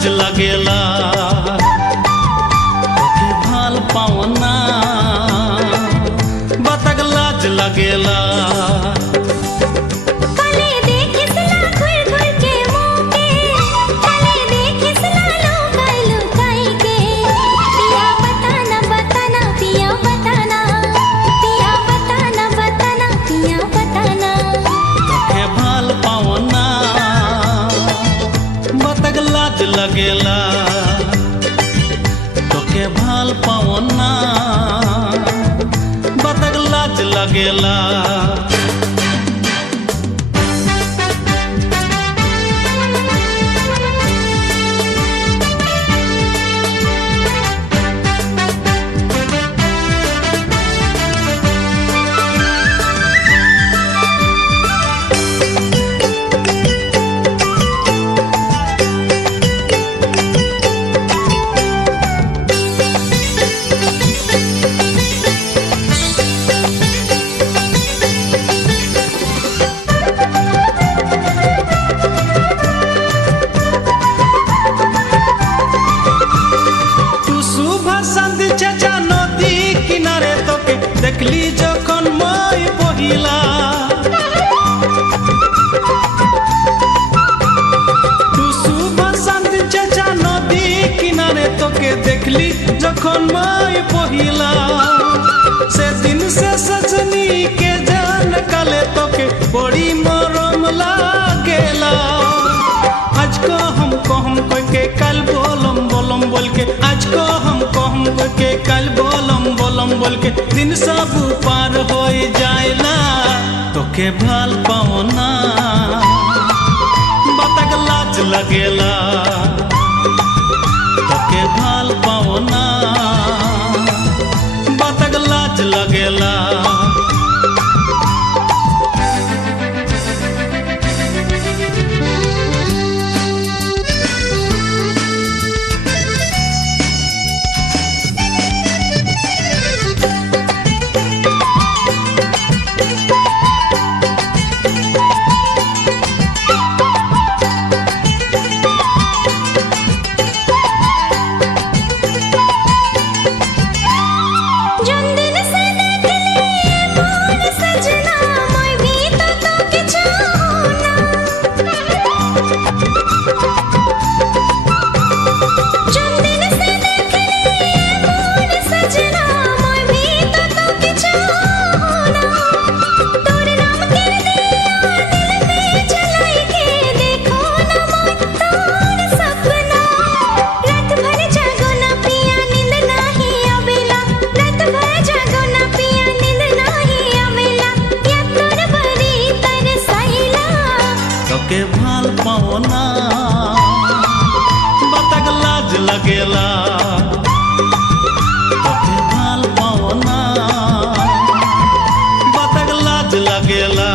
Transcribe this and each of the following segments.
लाज लगेला तोके भाल पावना बतक लाज लगेला लगेला तोके भाल पावना बतक लाज लगेला देखली जखन मैं पहिला टुसु बसंत चचा नदी किनारे तोके देखली जखन मैं पहिला से दिन से सजनी के जान काले तोके बड़ी मरम लागेला आज को हम कोई के कल बोलम बोल के आज को हम कोई के कल बोलम बोल के दिन सब पार हो जाएला तोके भाल पावना बतक लाज लगेला तोके भाल पावना बतक लाज लगेला तोके भाल पावना बतक लाज लगेला तोके भाल पावना बतक लाज लगेला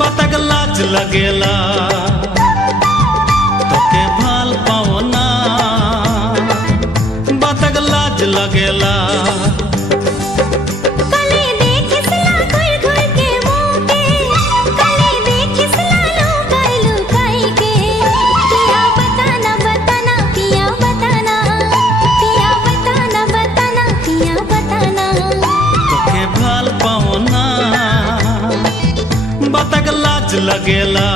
बतक लाज लगेला तोके भाल पावना बतक लाज लगेला तोके भाल पावना बतक लाज लगेला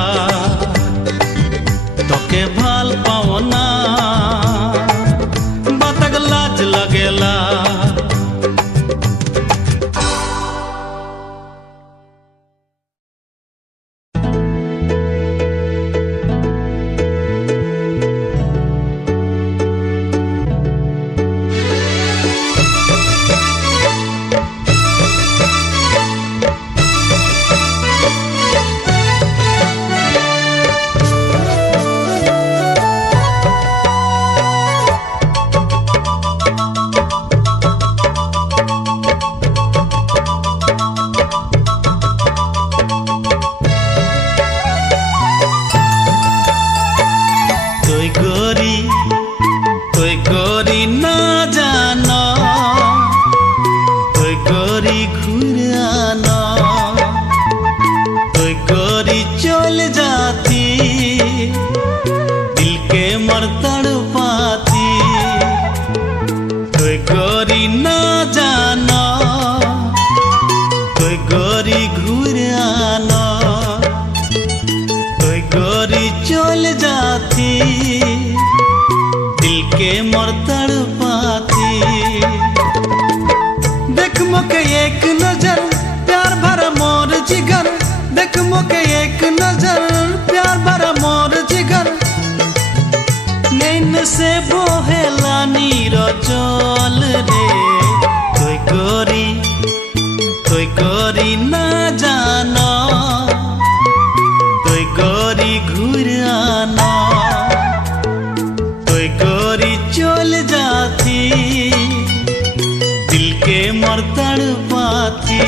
तोके भाल पावना बतक लाज लगेला चल जाती, दिल के मोर तड़पाती। कोई गोरी ना जाना, कोई गोरी घूर आना, कोई गोरी चल जाती, दिल के मोर तड़पाती। देख मोके एक नजर प्यार भरा मोर जिगर, देख मोके एक नजर प्यार भरा मोर जिगर। नैन से बोहेला नीर जल रे, कोई गोरी ना जाना, कोई गोरी घूर आना, कोई गोरी चल जाती, दिल के मोर तड़पाती।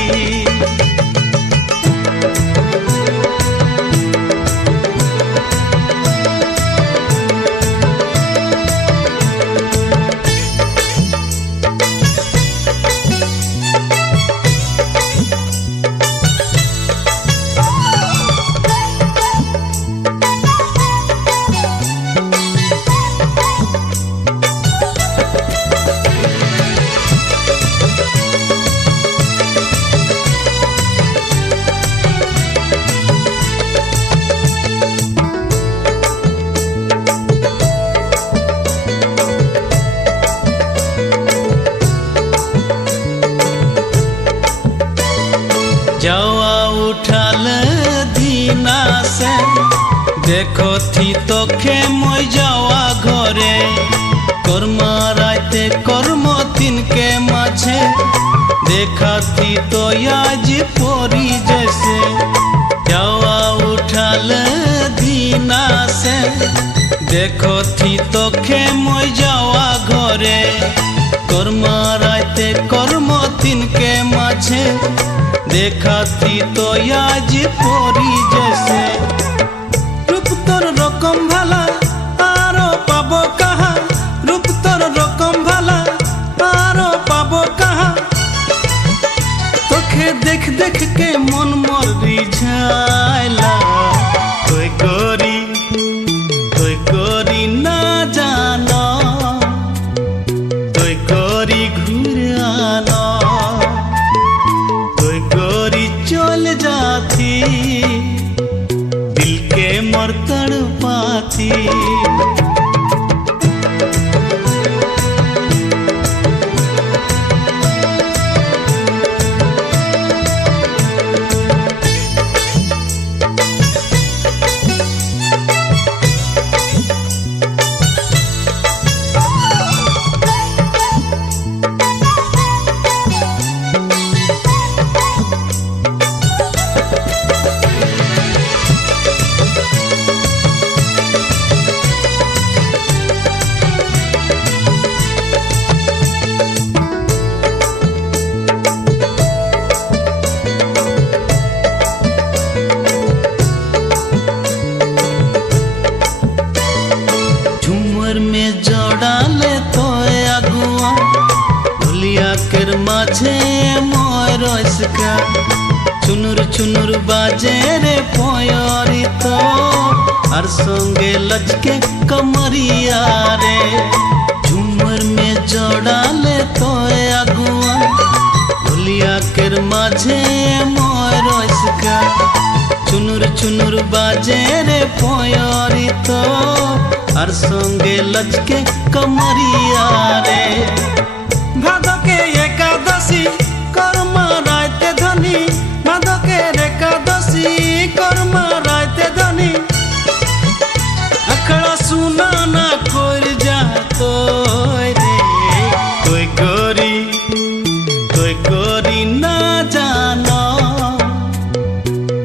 जावा उठाल दीना से, देखो थी तो खे মই जावा घरे। कर्मा राते कर्म दिन के माझे, देखा थी तो आज पोरी जैसे। जावा उठाल दीना से, देखो थी तो खे মই जावा घरे। कर्मा राते कर्म दिन के माझे, देखा थी तो आज पोरी जैसे। रूप तोर रकम भाला आरो पाबो कहा, रूप तोर रकम भाला आरो पाबो कहा। तोखे देख देख के मन मोर रिझाइला। कोई गोरी ना जाना, कोई गोरी घूर आना, कोई गोरी चल जाती, दिल के मोर तड़पाती। में जोड़ाले तो अगुआ, भुलिया कर माझे मोर इसका। चुनुर चुनुर बाजे रे पोयरी तो, हर संगे लजके कमरिया रे। झूमर में जोड़ाले तो अगुआ, भुलिया कर माझे मोर इसका। चुनुर चुनुर बाजे रे पोयरी तो, हर संगे लचके कमरिया रे। भादो के एकादशी कर्मा राते धनी, भादो के एकादशी कर्मा राते धनी। अखड़ा सुना ना कोई जातो रे। कोई गोरी ना जाना,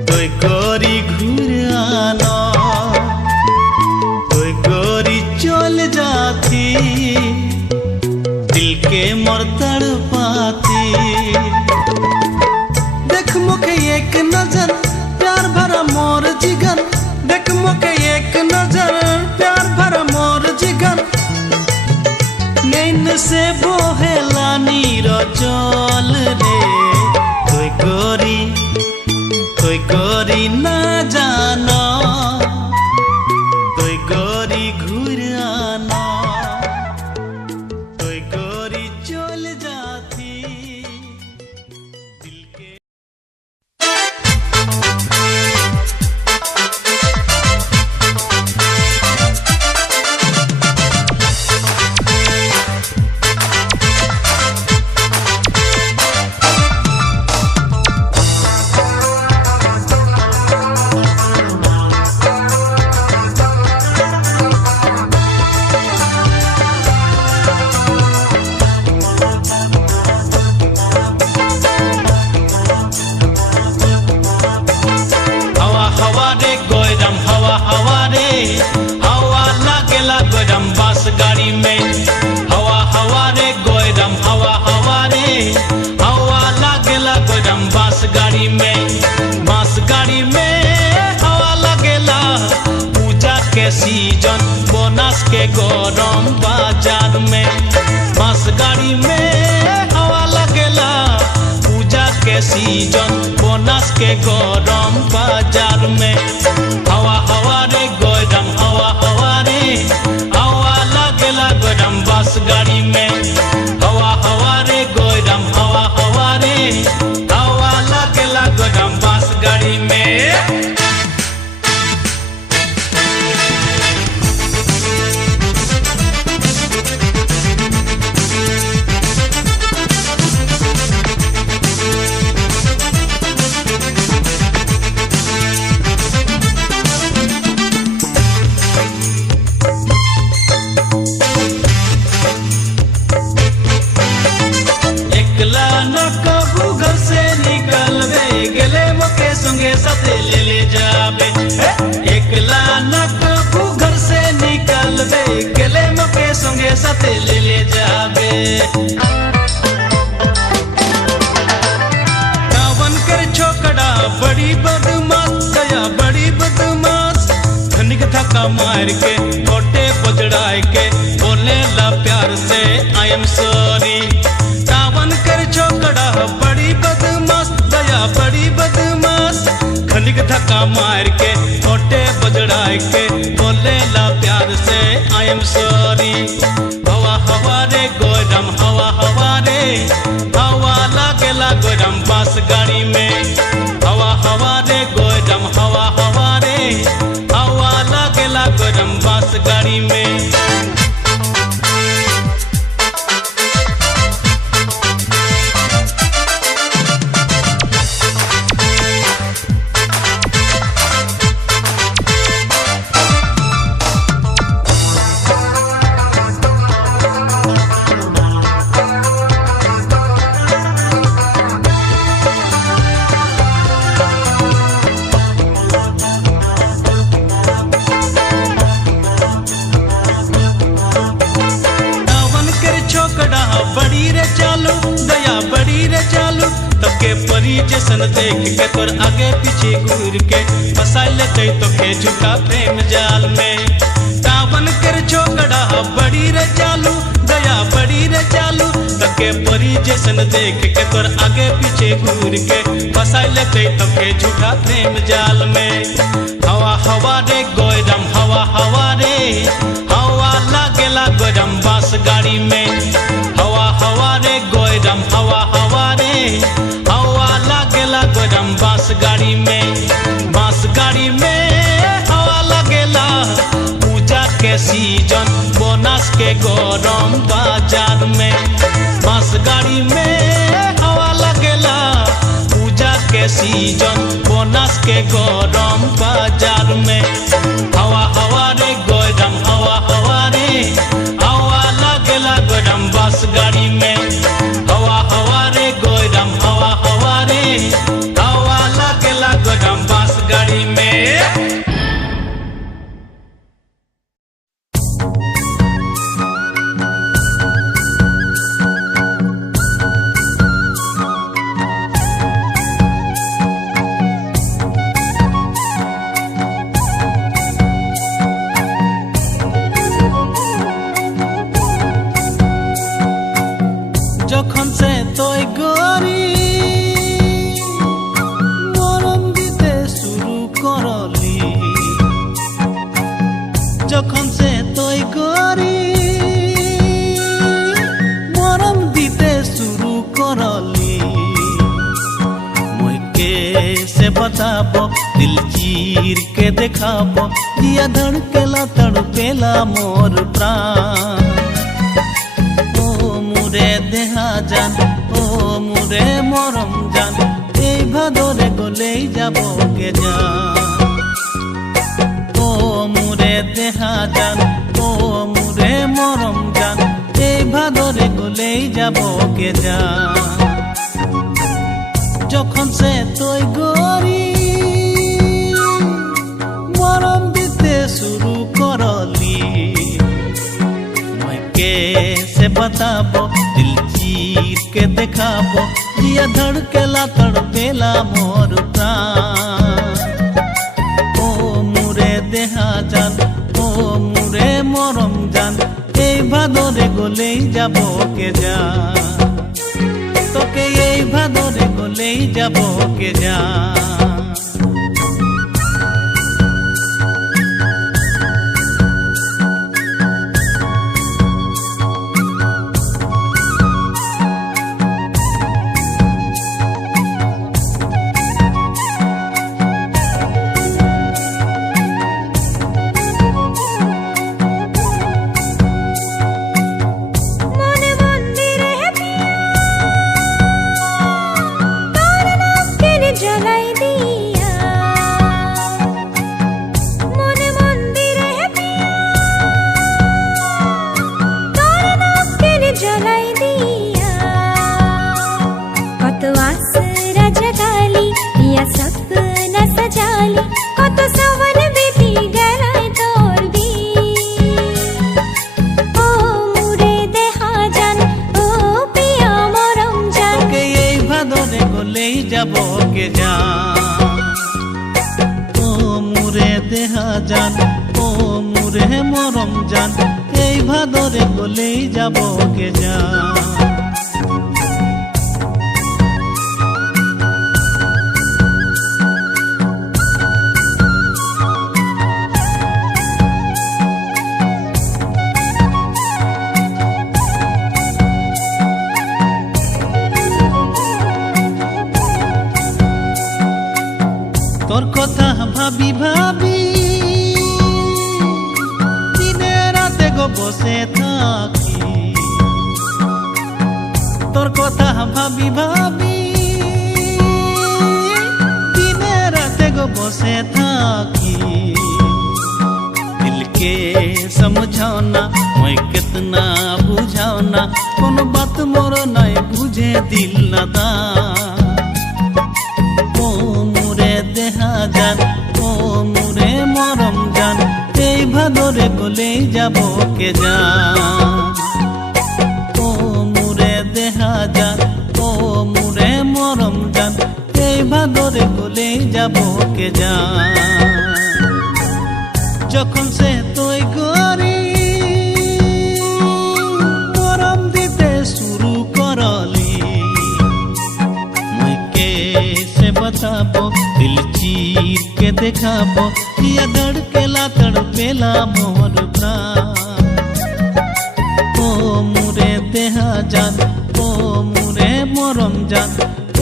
कोई गोरी घूर आना, कोई गोरी चल जाती, दिल के मोर तड़पाती। सीजन बोनस के गरम बाजार में बस गाड़ी में हवा लगेला पूजा के सीजन बोनस के गरम बाजार में हवा हवा रे गरम हवा हवा रे हवा लगेला गरम बस गाड़ी में हवा हवा रे गरम हवा हवा रे हवा लगेला गरम बस गाड़ी में साथे ले ले जाबे एकला न कबू घर से निकलबे गले मके संगे साथे ले ले जाबे कावन कर छोकड़ा बड़ी बदमाश दया बड़ी बदमाश धनिक थका मार के छोटे पजड़ाए के बोले ला प्यार से आई एम सॉरी कावन कर छोकड़ा बड़ी बदमाश दया बड़ी बदमाश खनिक धक्का मार के छोटे बजड़ाए के बोले ला प्यार से आई एम सॉरी हवा हवा रे गरम हवा हवा रे हवा लागेला गरम बस गाड़ी में हवा हवा रे गरम हवा हवा रे हवा लागेला गरम बस गाड़ी में जैसन देख के तोर आगे पीछे घूर के फसाई लेते तो के झूठा प्रेम जाल में कावन कर छोकड़ा बड़ी रे चालू दया बड़ी रे चालू तके परी जैसन देख के तोर आगे पीछे घूर के फसाई लेते तो के झूठा प्रेम जाल में हवा हवा रे गरम हवा हवा रे हवा लागेला गरम बस गाड़ी में हवा हवा रे गरम हवा हवा रे हवा लागेला गरम बस गाड़ी में हवा लगेला पूजा के सीजन बोनस के गरम बाजार में बस गाड़ी में हवा लगेला पूजा के सीजन बोनस के गरम बाजार में हवा हवा रे गरम हवा हवा रे हवा लगेला गरम बस गाड़ी में हवा हवा रे गरम हवा हवा रे हवा लगेला गरम बस गाड़ी में যখন সে তোই গরি মরম দিতে শুরু করলি যখন সে তোই গরি মরম দিতে শুরু করলি মইকে সে बताबो दिल चीर के देखाबो जिया धड़केला तड़पेला मोर प्राण मुरे देहा जान ओ मुरे मरम जान এই ভাদরে গলেই যাব কে জান ও মুরে দেহা জান ও মুরে মরম জান এই ভাদরে গলেই যাব কে জান যখন সে তুই গরি মরম দিতে শুরু করলি कैसे बताबो दिल चीर के देखाबो जिया धड़केला तड़पेला मोर प्राण ओ मुरे देहा जान ओ ভাদরে গলেই যাব কে যা, তোকে এই ভাদরে গলেই যাব কে যা। सपना सजाली कत सवन बेटी गलाय तोर बी ओ मुरे देहा जान ओ पिया मरम जान তোকে এই ভাদরে গলেই যাব কে যা, ও মুরে দেহা জান ও মুরে মরম জান, এই ভাদরে গলেই যাব কে যা। তোর কথা ভাবি ভাবি দিনে রাতে গো বসে থাকি, তোর কথা ভাবি ভাবি দিনে রাতে গো বসে থাকি। दिल के समझाना मैं कितना बुझाना, कोनो बात मोर नहीं बुझे दिल नदा। ও মুরে দেহা জান ও মুরে মরম জান, এই ভাদরে গলেই যাব কে যা। ও মুরে দেহা জান ও মুরে মরম জান, এই ভাদরে গলেই যাব কে যা। যখন সে তুই করি মরম দিতে শুরু করলি, बताबो दिल चीर के देखाबो, या धड़केला तड़पेला मोर प्राण। ओ मुरे देहा जान ओ मुरे मरम जान,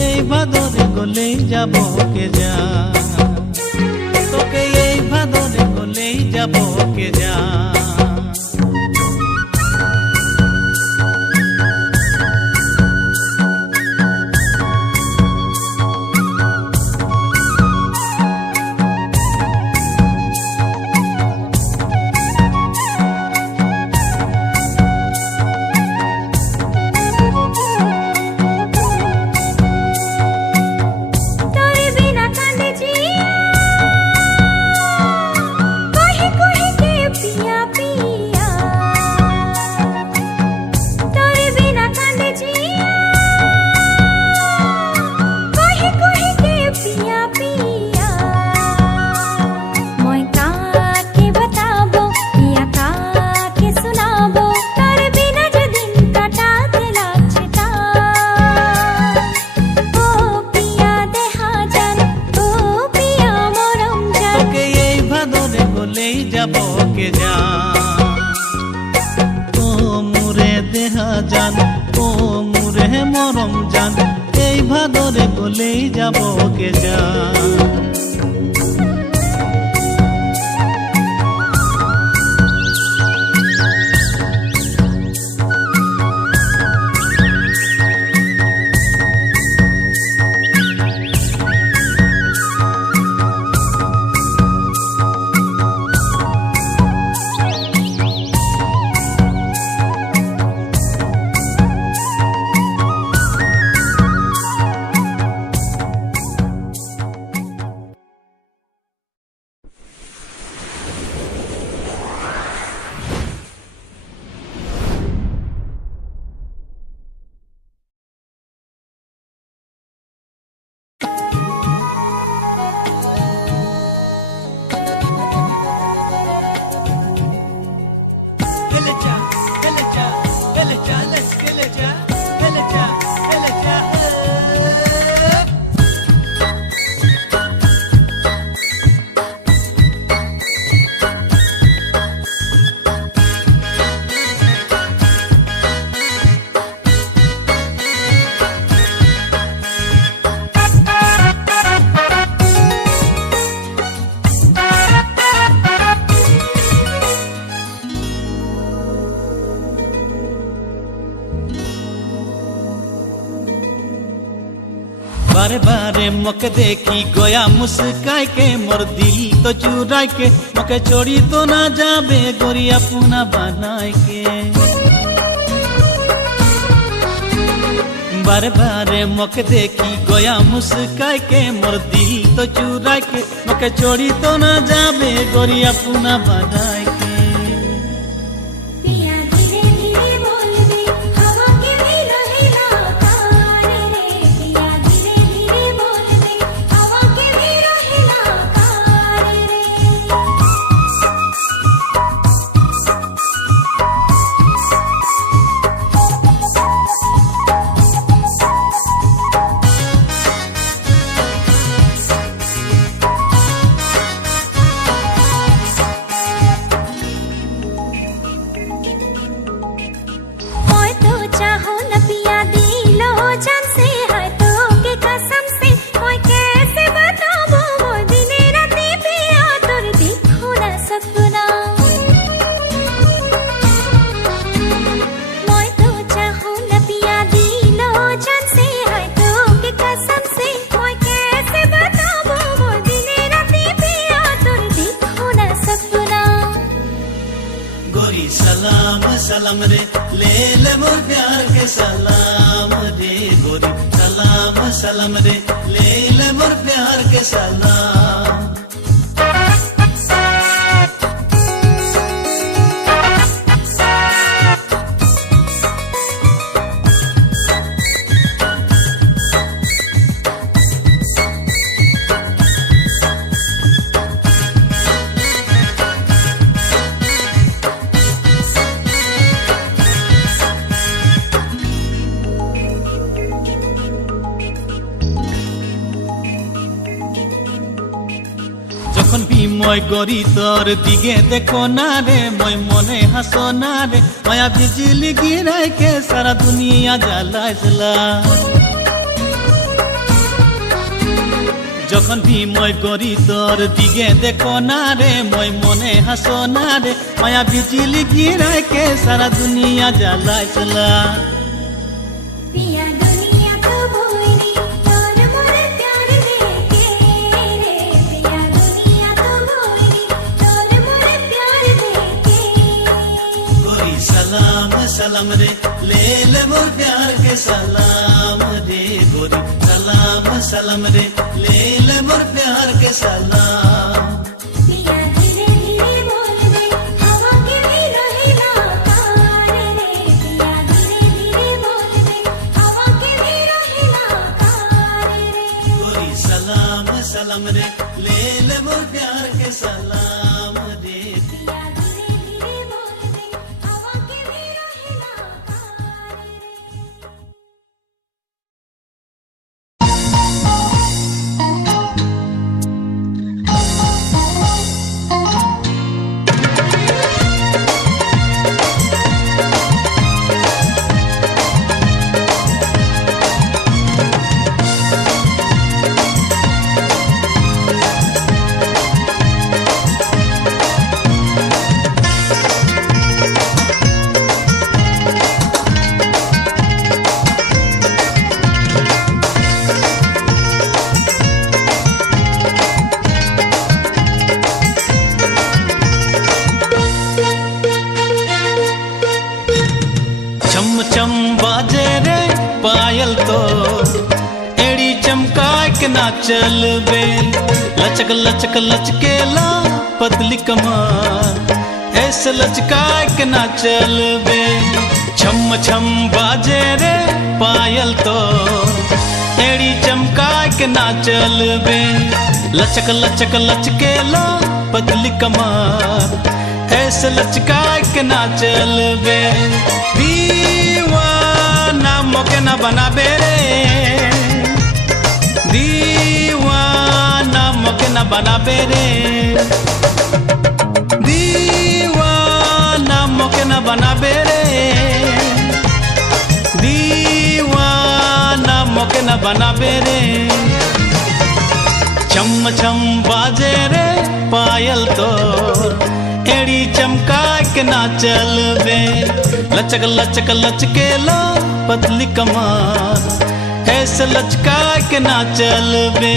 এই ভাদরে গলেই যাব কে যা, তোকে এই ভাদরে গলেই যাব কে যা। যাব কে যা, ও মুরে দেহা জান ও মুরে মরম জান, এই ভাদরে গলেই যাব কে যা। बारे बारे मके देखी गोया मुस्काई के मोर दिल तो चुराई के मके छोड़ी तो ना जाबे गोरी अपना बनाई के बारे बारे मके देखी गोया मुस्काई के मोर दिल तो चुराई के मके छोड़ी तो ना जाबे गोरी अपना बनाई के पिया धीरे धीरे बोलबे हवा के भी रहेला कारे रे पिया धीरे धीरे बोलबे हवा के भी रहेला कारे रे ओए तो चाहो न पिया दिलो जान से है तो के कसम से ओए कैसे बताबो वो दिन राती पिया तोर देखो ना सपना ओए तो चाहो न पिया दिलो जान से है तो के कसम से ओए कैसे बताबो वो दिन राती पिया तोर देखो ना सपना गोरी सलाम सलाम रे ले ले मोर प्यार के सलाम रे गोरी सलाम सलाम रे ले ले मोर प्यार के सलाम যখন বিময় গরি তোর দিকে দেখো না রে মই মনে হাসো না রে মায়া বিজলি গিরাই কে সারা দুনিয়া জ্বালাইছলা যখন বিময় গরি তোর দিকে দেখো না রে মই মনে হাসো না রে মায়া বিজলি গিরাই কে সারা দুনিয়া জ্বালাইছলা पिया दुनिया तो बोली तोर मोर प्यार देखे रे पिया दुनिया तो बोली तोर मोर प्यार देखे गोरी सलाम सलाम रे ले ले मोर प्यार के सलाम रे गोरी सलाम सलाम रे ले ले मोर प्यार के सलाम पिया धीरे धीरे बोलबे हवा के भी रहेला कारे रे पिया धीरे धीरे बोलबे हवा के भी रहेला कारे रे गोरी सलाम सलाम रे ले ले मोर प्यार के सलाम रे पिया धीरे धीरे बोलबे हवा के भी रहेला कारे रे चम चम बाजे रे पायल तो एड़ी चमकाय के ना चलबे लचक लचक लचकेला पतली कमर ऐसे लचकाय के ना चलबे छम छम बाजे रे पायल तो एड़ी चमकाय के ना चलबे लचक लचक लचकेला पतली कमर ऐसे लचकाय के ना चलबे दीवाना मोके ना बनाबे रे दीवाना मोके ना बनाबे रे दीवाना मोके ना बनाबे रे दीवाना मोके ना बनाबे रे छम छम बाजे रे पायल तो एड़ी चमका के ना चलबे लचक लचक लचकेला पतली कमर ऐसे लचका के ना चलबे।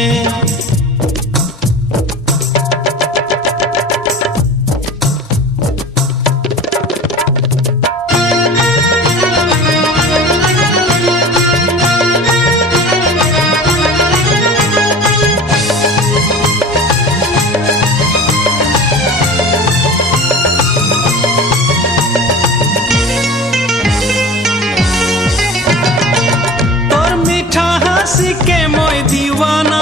के मोय दीवाना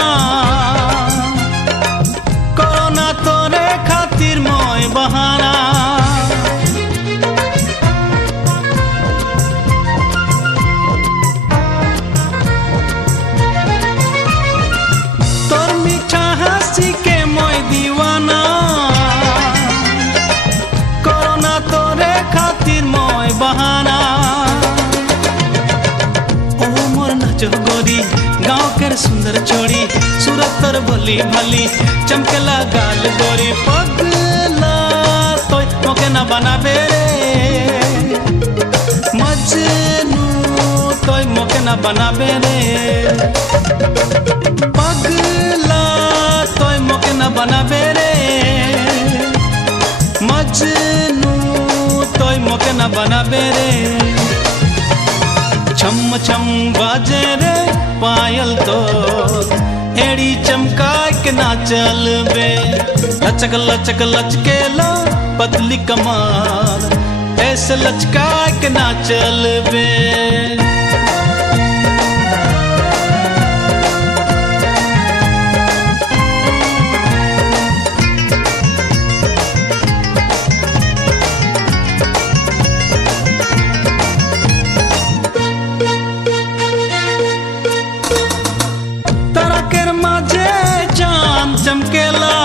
कोरोना तोरे खातिर मोय बहाना। तोर मीठा हंसी के मोय दीवाना कोरोना तोरे खातिर मोय बहाना। ओ मोर नाचो गोरी गाँव के सुंदर छोड़ी सूरत तर भली भली चमकेला गाल गोरी पगला तो मोके ना बनाबे रे मजनू तो मोके ना बनाबे रे पगला तो मोके ना बनाबे रे मजनू तो मोके ना बनाबे रे। छम छम बाजे रे पायल तो एड़ी चमका के ना चलबे। लचक लचक लचकेला पतली कमर ऐसे लचका के ना चलबे। चमकेला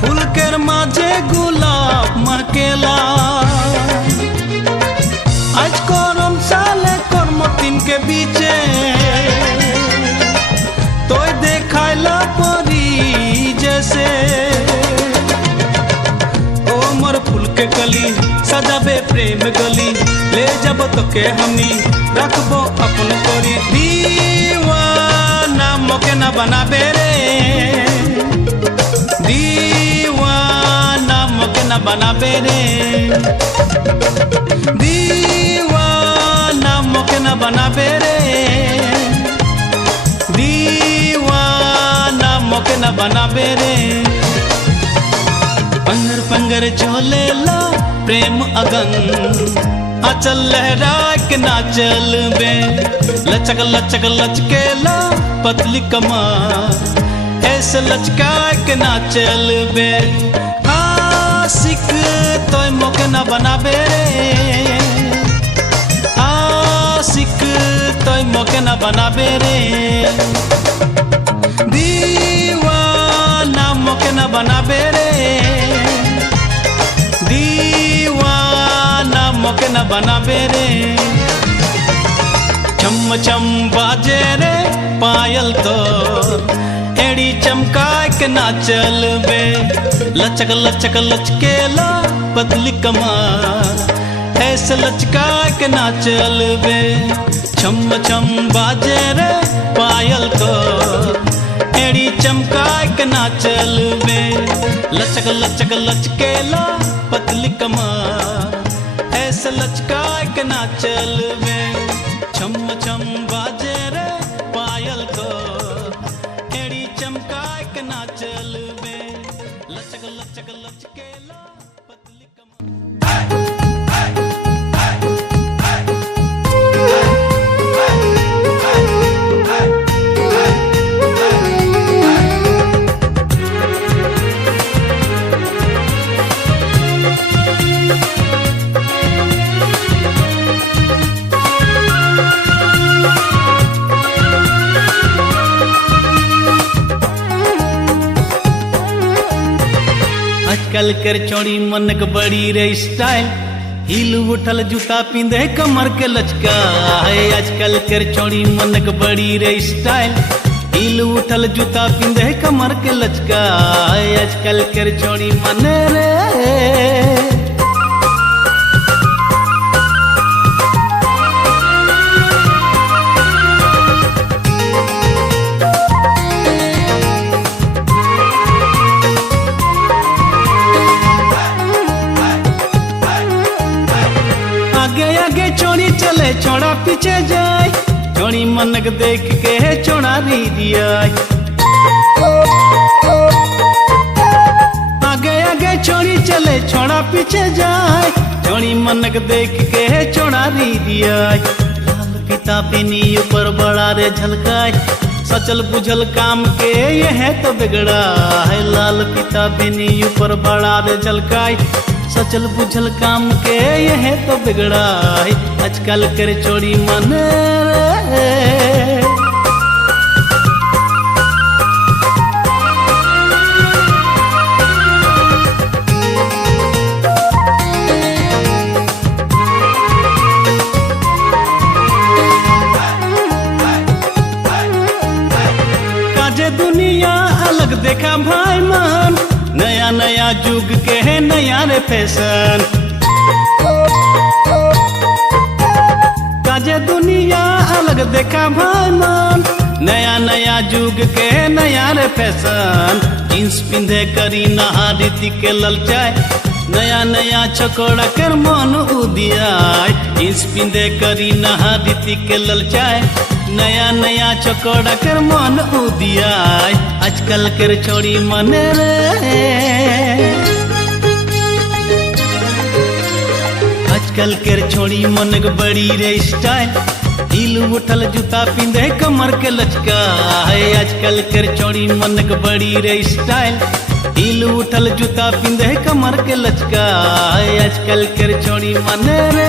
फूल केर माझे गुलाब महकेला। आज करम साले करमतिन के बीचे तोय देखाइला परी जैसे। ओ मोर फूल के कली सजाबे प्रेम गली ले जब तो के हमी रखबो अपन करी। दीवाना मोके ना बनाबे रे दीवाना मोके ना बनाबे रे दीवाना मोके ना बनाबे रे दीवाना मोके ना बनाबे रे। पंगर पंगर झोले ला प्रेम अगन आचल लहरा के ना चलबे। लचक लचक लचकेला पतली कमर ऐसे लचका के ना चलबे। आशिक तो मोके ना बनाबे रे आशिक तो मोके ना बनाबे रे दीवाना मोके ना बनाबे रे दीवाना मोके ना बनाबे रे। छम छम बाजे रे पायल तो एड़ी चमका के ना चलबे। लचक लचक लचकेला पतली कमर ऐसे लचका के ना चलबे। छम छम बाजे रे पायल तो एड़ी चमका के ना चलबे। लचक लचक लचकेला पतली कमर ऐसे लचका के ना चलबे। छम छम बाजे रे पायल तो एड़ी चमका के ना चलबे। लचक लचक लचकेला पतली कमर। आजकल कर चौड़ी मनक बड़ी रे स्टाइल हिल उठल जूता पिंधे कमर के लचका है। आजकल कर चौड़ी मनक बड़ी रे स्टाइल हिल उठल जूता पिंधे कमर के लचका है। आजकल कर चौड़ी मन रे चले छोड़ा पीछे जाए छोड़ी मनक देख के छोड़ा री दिया आगे आगे छोड़ी चले छोड़ा पीछे जाए छोड़ी मनक देख के छोड़ा री दिया लाल पिता पेनी ऊपर बड़ा रे झलकाए सचल बुझल काम के ये है तो बिगड़ा है लाल पिता बेनी ऊपर बड़ा रे झलकाए सचल बुझल काम के ये है तो बिगड़ा है आजकल कर छोड़ी मन दुनिया अलग देखा भाई मान नया नया जुग के है नया रे फैशन काजे दुनिया अलग देखा भाई मान नया नया जुग के है नया रे फैशन जींस पिंधे करी नहा रीति के ललचाए नया नया चकोड़ा कर मन उदियाए जींस पिंधे करी नहा रीति के ललचाए नया नया चकोड़ा कर मन उदियाए आजकल कर छोड़ी मन रे आजकल कर छोड़ी मन बड़ी रे स्टाइल हिल उठल जूता पिंधे कमर के लचकाए आजकल कर छोड़ी मन बड़ी रे स्टाइल हिल उठल जूता पिंधे कमर के लचकाए आजकल कर छोड़ी मन रे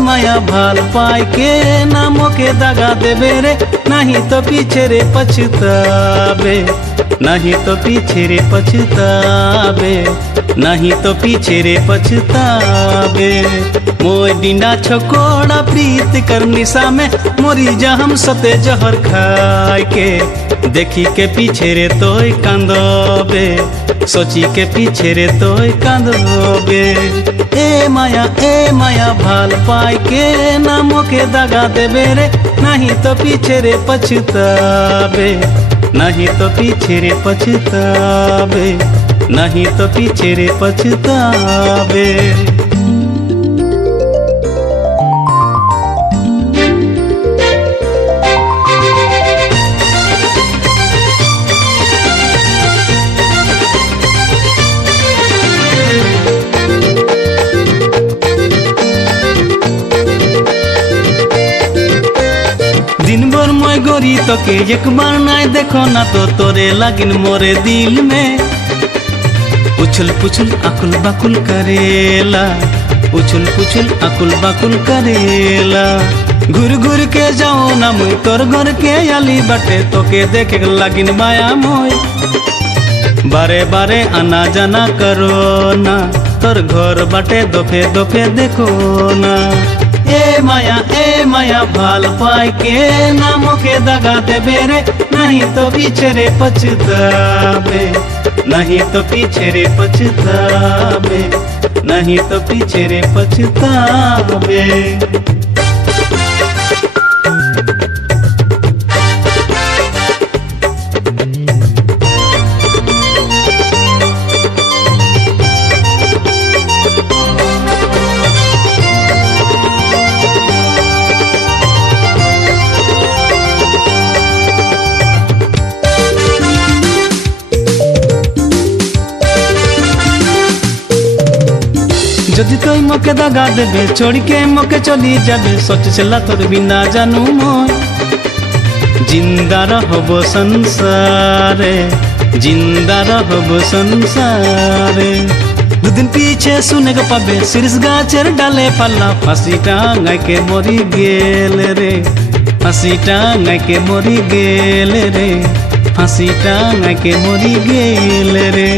माया भाल पाए के नामों के दगा देवे रे नहीं तो पीछे रे पछतावे नहीं तो पीछे रे पछतावे नहीं तो पीछे रे पछतावे मोय डिंडा छकोड़ा प्रीत कर निशा में मोरी जा हम सते जहर खाए के देखी के पीछे रे तोय कांदोबे सोची के पीछे रे तोय कांदोबे ए माया भाल पाए के नामों के दगा देवे रे नहीं तो पीछे रे पछतावे नहीं तो पीछे रे पछतावे नहीं तो पीछे रे पछतावे दिन भर मैं गोरी तो के एक बार नाय देखो ना तो तोरे लागिन मोरे दिल में उछल पुछल अकुल बकुल करेला उछल पुछल अकुल बकुल करेला घुर घुर के जाओ ना मुई तोर घर के आली बटे तो के देखे लागिन माया मोय बारे बारे आना जाना करो ना तोर घर बटे दोफे दोफे देखो ना ए माया भाल पाए के नामों के दगा देवे रे नहीं तो पीछे रे पछतावे नहीं तो पीछे रे पछतावे नहीं तो पीछे रे पछतावे যদি তুই মোকে দাগা দেবে छोड़ के मोके चली जाबे सोच चला तोर बिना जानू मोय जिंदा रहब संसारे, जिंदा रहब संसारे। दुदिन पीछे सुने के पाबे सिरिस गाचेर डाले पाल्ला फांसी टांगाय के मरी गेल रे, फांसी टांगाय के मरी गेल रे, फांसी टांगाय के मरी गेल रे।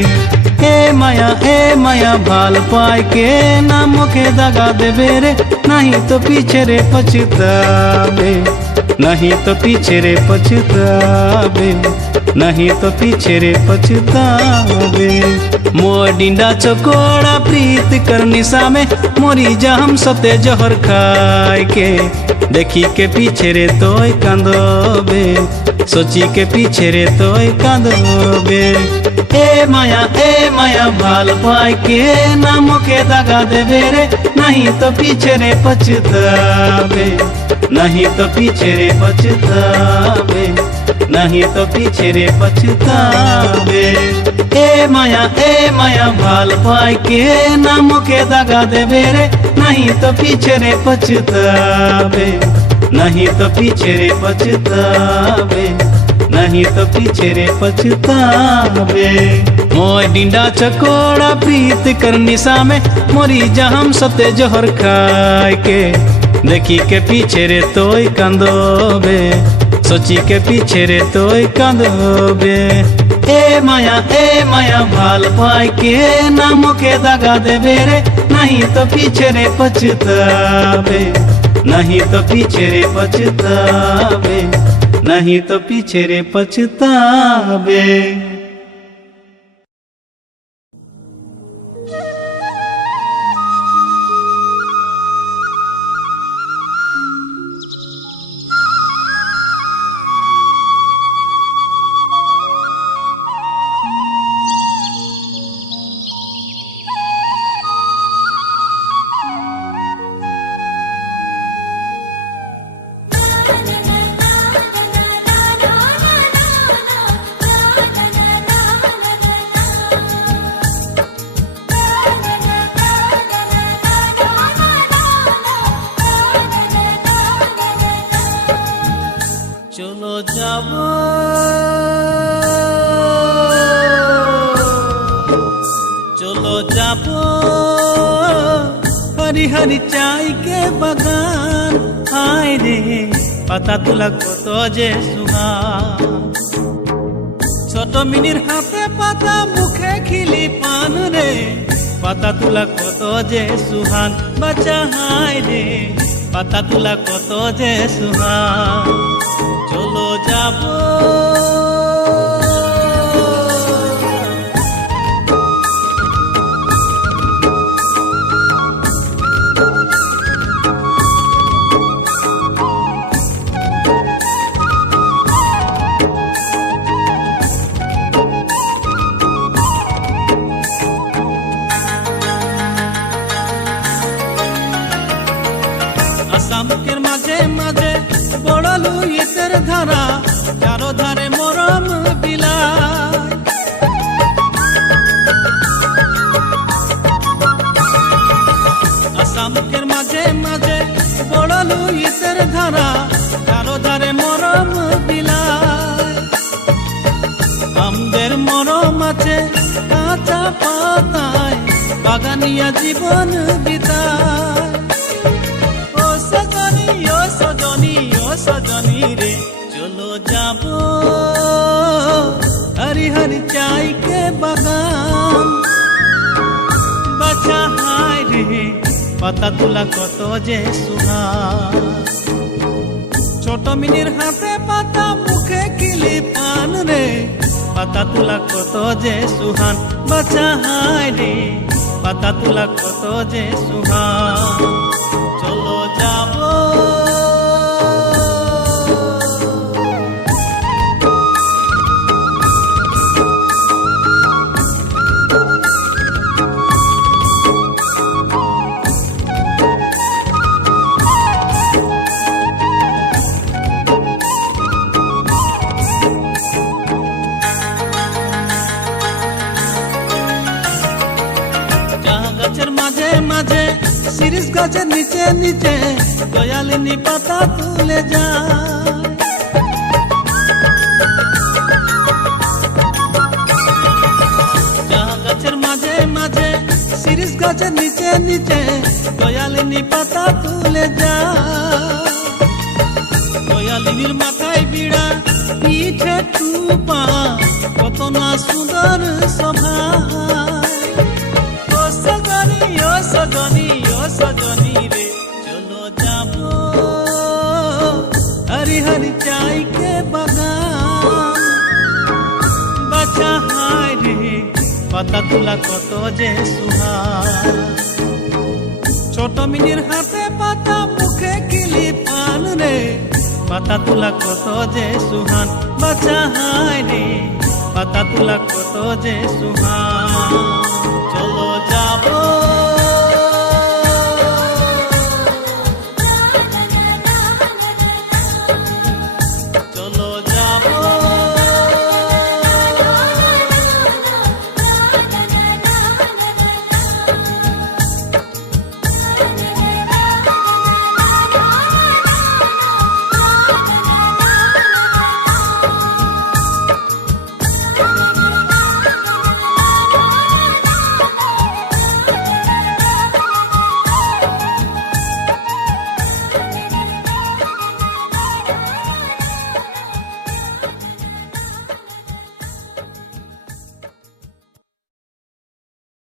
ए माया भाल पाय के नाम के दगा देबे रे, नहीं तो पीछे रे पछतावे, नहीं तो पीछे रे पछतावे, नहीं तो पीछे रे पछतावे। मोर डिंडा चकोड़ा प्रीत कर निशा में मोरी जा हम सते जहर खाए के, देखी के पीछे रे तोय कांदोबे, सोची के पीछे रे तोय कांदोबे। ए माया भाल पाय के नाम के दगा देबे रे, नहीं तो पीछे रे पछतावे, नहीं तो पीछे रे पछतावे, नहीं तो पीछे रे पछतावे। ए माया भाल पाय के नाम के दगा देबे रे, नहीं तो पीछे रे पछतावे, नहीं तो पीछे रे पछतावे, नहीं तो पीछे रे पछतावे। मोय डिंडा चकोड़ा प्रीत कर निशा में मोरी जहम सते जहर खाए के, देखी के पीछे रे तोय कांदोबे, सोची के पीछे रे तोय कांदोबे। ए माया भाल पाय के नाम के दगा देबे रे, नहीं तो पीछे रे पछतावे, नहीं तो पीछे रे पछतावे, नहीं तो पीछे रे पछतावे। चलो जाबो चलो जाबो हरी हरी चाय के बागान, आय रे पाता तुला कत जे सुहान। ছোট মিনির হাতে পাতা মুখে খিলি পান রে, পাতা তুলা কত যে সুহান। বাচ্চা হায় রে পাতা তুলা কত যে সুহান। চলো যাবো আসামকের মাঝে মাঝে বড় লুইতের ধারা, চারো ধারে মরম বিলাই। আসামকের মাঝে মাঝে বড় লুইতের ধারা, চারো ধারে মরম বিলাই। আমাদের মরম আছে কাঁচা পাতায়, বাগানিয়া জীবন বিতায়। সজনী রে চলো যাবো হরি হরি চাই কে বাগান। বাছা হায় রে পাতা তুলা কত যে সুহান। ছোট মিনির হাতে পাতা মুখে কিলি পান রে, পাতা তুলা কত যে সুহান। বাছা হায় রে পাতা তুলা কত যে সুহান। চলো যাবো গাছের মাঝে মাঝে শিরিষ গাছের নিচে নিচে দয়ালিনী পাতা তুলে যায়। শিরিষ গাছের নিচে নিচে দয়ালিনী পাতা তুলে যা। দয়ালিনীর মাথায় বিড়া, পিঠে টুপা, কত না সুন্দর সভা। ও সজনী, ও সজনী, ও সজনী রে, চলো যাব হরি হরি চাই কে বাগান। বাছা হায় রে, পাতা তোলা কত যে সুহান। ছোট মিনির হাতে পাতা, মুখে কিলি পান রে, পাতা তোলা কত যে সুহান। বাছা হায় রে, পাতা তোলা কত যে সুহান। চলো যাব